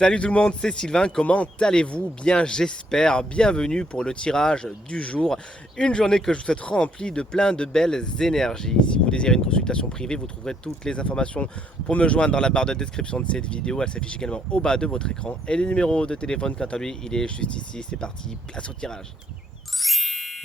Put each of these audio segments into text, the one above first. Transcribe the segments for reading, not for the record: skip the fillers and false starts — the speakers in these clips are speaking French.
Salut tout le monde, c'est Sylvain, comment allez-vous? Bien j'espère, bienvenue pour le tirage du jour, une journée que je vous souhaite remplie de plein de belles énergies. Si vous désirez une consultation privée, vous trouverez toutes les informations pour me joindre dans la barre de description de cette vidéo, elle s'affiche également au bas de votre écran. Et le numéro de téléphone quant à lui, il est juste ici, c'est parti, place au tirage.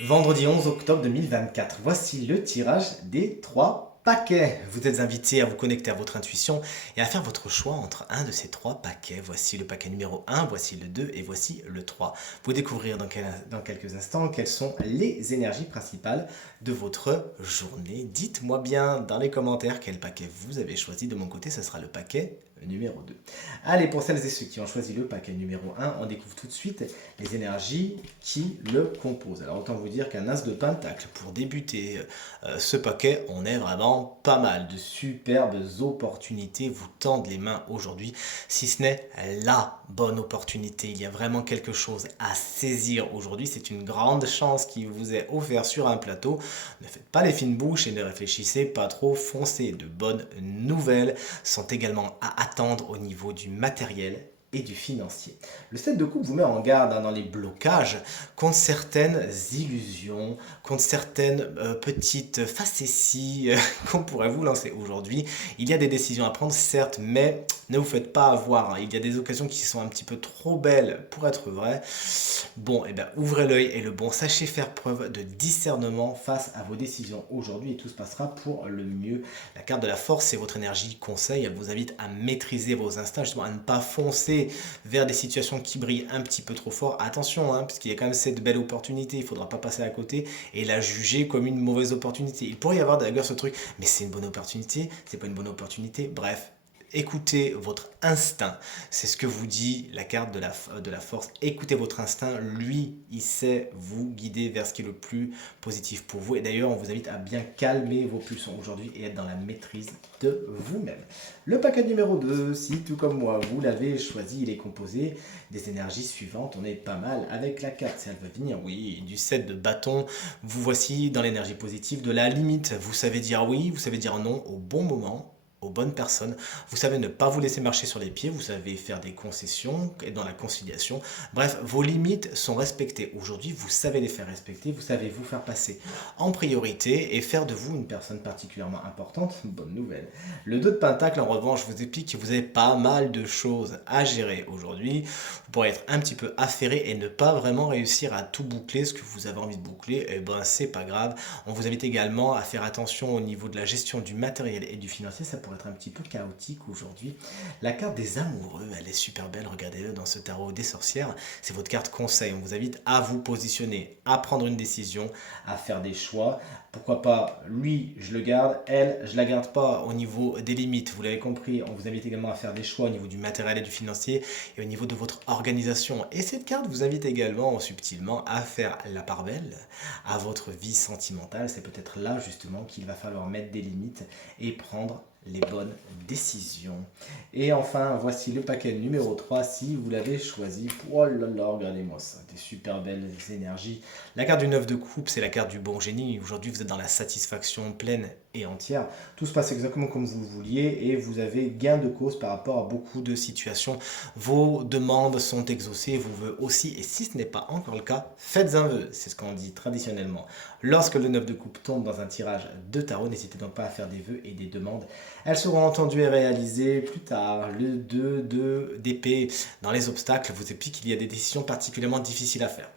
Vendredi 11 octobre 2024, voici le tirage des 3 paquets. Vous êtes invité à vous connecter à votre intuition et à faire votre choix entre un de ces 3 paquets. Voici le paquet numéro 1, voici le 2 et voici le 3. Vous découvrir dans quelques instants quelles sont les énergies principales de votre journée. Dites-moi bien dans les commentaires quel paquet vous avez choisi. De mon côté, ce sera le paquet numéro 2. Allez, pour celles et ceux qui ont choisi le paquet numéro 1, on découvre tout de suite les énergies qui le composent. Alors autant vous dire qu'un as de pentacle, pour débuter ce paquet, on est vraiment pas mal. De superbes opportunités vous tendent les mains aujourd'hui, si ce n'est la bonne opportunité. Il y a vraiment quelque chose à saisir aujourd'hui. C'est une grande chance qui vous est offerte sur un plateau. Ne faites pas les fines bouches et ne réfléchissez pas trop, foncez. De bonnes nouvelles sont également à attendre au niveau du matériel et du financier. Le 7 de coupe vous met en garde dans les blocages contre certaines illusions, contre certaines petites facéties qu'on pourrait vous lancer aujourd'hui. Il y a des décisions à prendre, certes, mais ne vous faites pas avoir. Il y a des occasions qui sont un petit peu trop belles pour être vraies. Bon, et bien, ouvrez l'œil et le bon. Sachez faire preuve de discernement face à vos décisions aujourd'hui et tout se passera pour le mieux. La carte de la force, c'est votre énergie conseil. Elle vous invite à maîtriser vos instincts, justement à ne pas foncer vers des situations qui brillent un petit peu trop fort. Attention, puisqu'il y a quand même cette belle opportunité, il ne faudra pas passer à côté et la juger comme une mauvaise opportunité. Il pourrait y avoir d'ailleurs ce truc, mais c'est une bonne opportunité, c'est pas une bonne opportunité. Bref, écoutez votre instinct. C'est ce que vous dit la carte de la force. Écoutez votre instinct. Lui, il sait vous guider vers ce qui est le plus positif pour vous. Et d'ailleurs, on vous invite à bien calmer vos pulsions aujourd'hui et être dans la maîtrise de vous-même. Le paquet numéro 2, si tout comme moi, vous l'avez choisi, il est composé des énergies suivantes. On est pas mal avec la carte, si elle veut venir. Oui, du 7 de bâton. Vous voici dans l'énergie positive de la limite. Vous savez dire oui, vous savez dire non au bon moment, aux bonnes personnes. Vous savez ne pas vous laisser marcher sur les pieds, vous savez faire des concessions, être dans la conciliation. Bref, vos limites sont respectées. Aujourd'hui, vous savez les faire respecter, vous savez vous faire passer en priorité et faire de vous une personne particulièrement importante. Bonne nouvelle. Le 2 de Pentacle, en revanche, vous explique que vous avez pas mal de choses à gérer aujourd'hui. Vous pourrez être un petit peu affairé et ne pas vraiment réussir à tout boucler ce que vous avez envie de boucler. Et ben, c'est pas grave. On vous invite également à faire attention au niveau de la gestion du matériel et du financier. Ça pourrait être un petit peu chaotique aujourd'hui. La carte des amoureux, elle est super belle, regardez-le dans ce tarot des sorcières. C'est votre carte conseil, on vous invite à vous positionner, à prendre une décision, à faire des choix. Pourquoi pas, lui, je le garde, elle, je la garde pas au niveau des limites. Vous l'avez compris, on vous invite également à faire des choix au niveau du matériel et du financier et au niveau de votre organisation. Et cette carte vous invite également subtilement à faire la part belle à votre vie sentimentale. C'est peut-être là justement qu'il va falloir mettre des limites et prendre les bonnes décisions. Et enfin, voici le paquet numéro 3 si vous l'avez choisi. Oh là là, regardez-moi ça, des super belles énergies. La carte du 9 de coupe, c'est la carte du bon génie. Aujourd'hui, vous êtes dans la satisfaction pleine et entière. Tout se passe exactement comme vous vouliez et vous avez gain de cause par rapport à beaucoup de situations. Vos demandes sont exaucées, vos vœux aussi. Et si ce n'est pas encore le cas, faites un vœu. C'est ce qu'on dit traditionnellement. Lorsque le 9 de coupe tombe dans un tirage de tarot, n'hésitez donc pas à faire des vœux et des demandes. Elles seront entendues et réalisées plus tard. Le 2 d'épée dans les obstacles vous explique qu'il y a des décisions particulièrement difficiles à faire.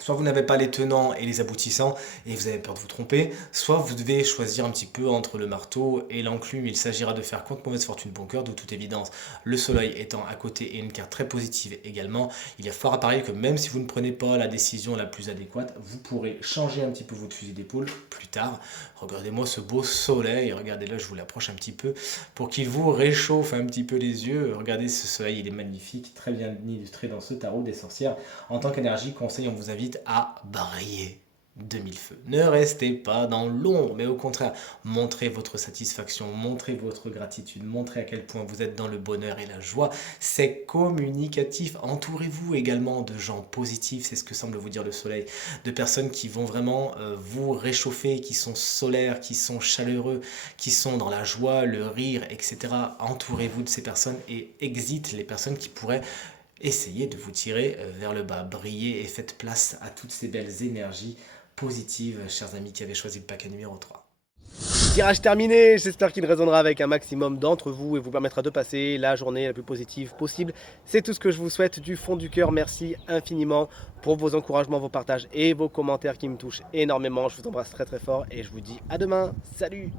Soit vous n'avez pas les tenants et les aboutissants et vous avez peur de vous tromper, soit vous devez choisir un petit peu entre le marteau et l'enclume. Il s'agira de faire contre mauvaise fortune bon cœur, de toute évidence. Le soleil étant à côté et une carte très positive également, il y a fort à parier que même si vous ne prenez pas la décision la plus adéquate, vous pourrez changer un petit peu votre fusil d'épaule plus tard. Regardez-moi ce beau soleil, regardez-le, je vous l'approche un petit peu pour qu'il vous réchauffe un petit peu les yeux. Regardez ce soleil, il est magnifique, très bien illustré dans ce tarot des sorcières. En tant qu'énergie conseil, on vous invite à briller. de mille feux. Ne restez pas dans l'ombre, mais au contraire, montrez votre satisfaction, montrez votre gratitude, montrez à quel point vous êtes dans le bonheur et la joie. C'est communicatif. Entourez-vous également de gens positifs, c'est ce que semble vous dire le soleil, de personnes qui vont vraiment vous réchauffer, qui sont solaires, qui sont chaleureux, qui sont dans la joie, le rire, etc. Entourez-vous de ces personnes et exit les personnes qui pourraient essayer de vous tirer vers le bas. Brillez et faites place à toutes ces belles énergies positives, chers amis qui avaient choisi le paquet numéro 3. Tirage terminé, j'espère qu'il résonnera avec un maximum d'entre vous et vous permettra de passer la journée la plus positive possible. C'est tout ce que je vous souhaite du fond du cœur. Merci infiniment pour vos encouragements, vos partages et vos commentaires qui me touchent énormément. Je vous embrasse très très fort et je vous dis à demain. Salut!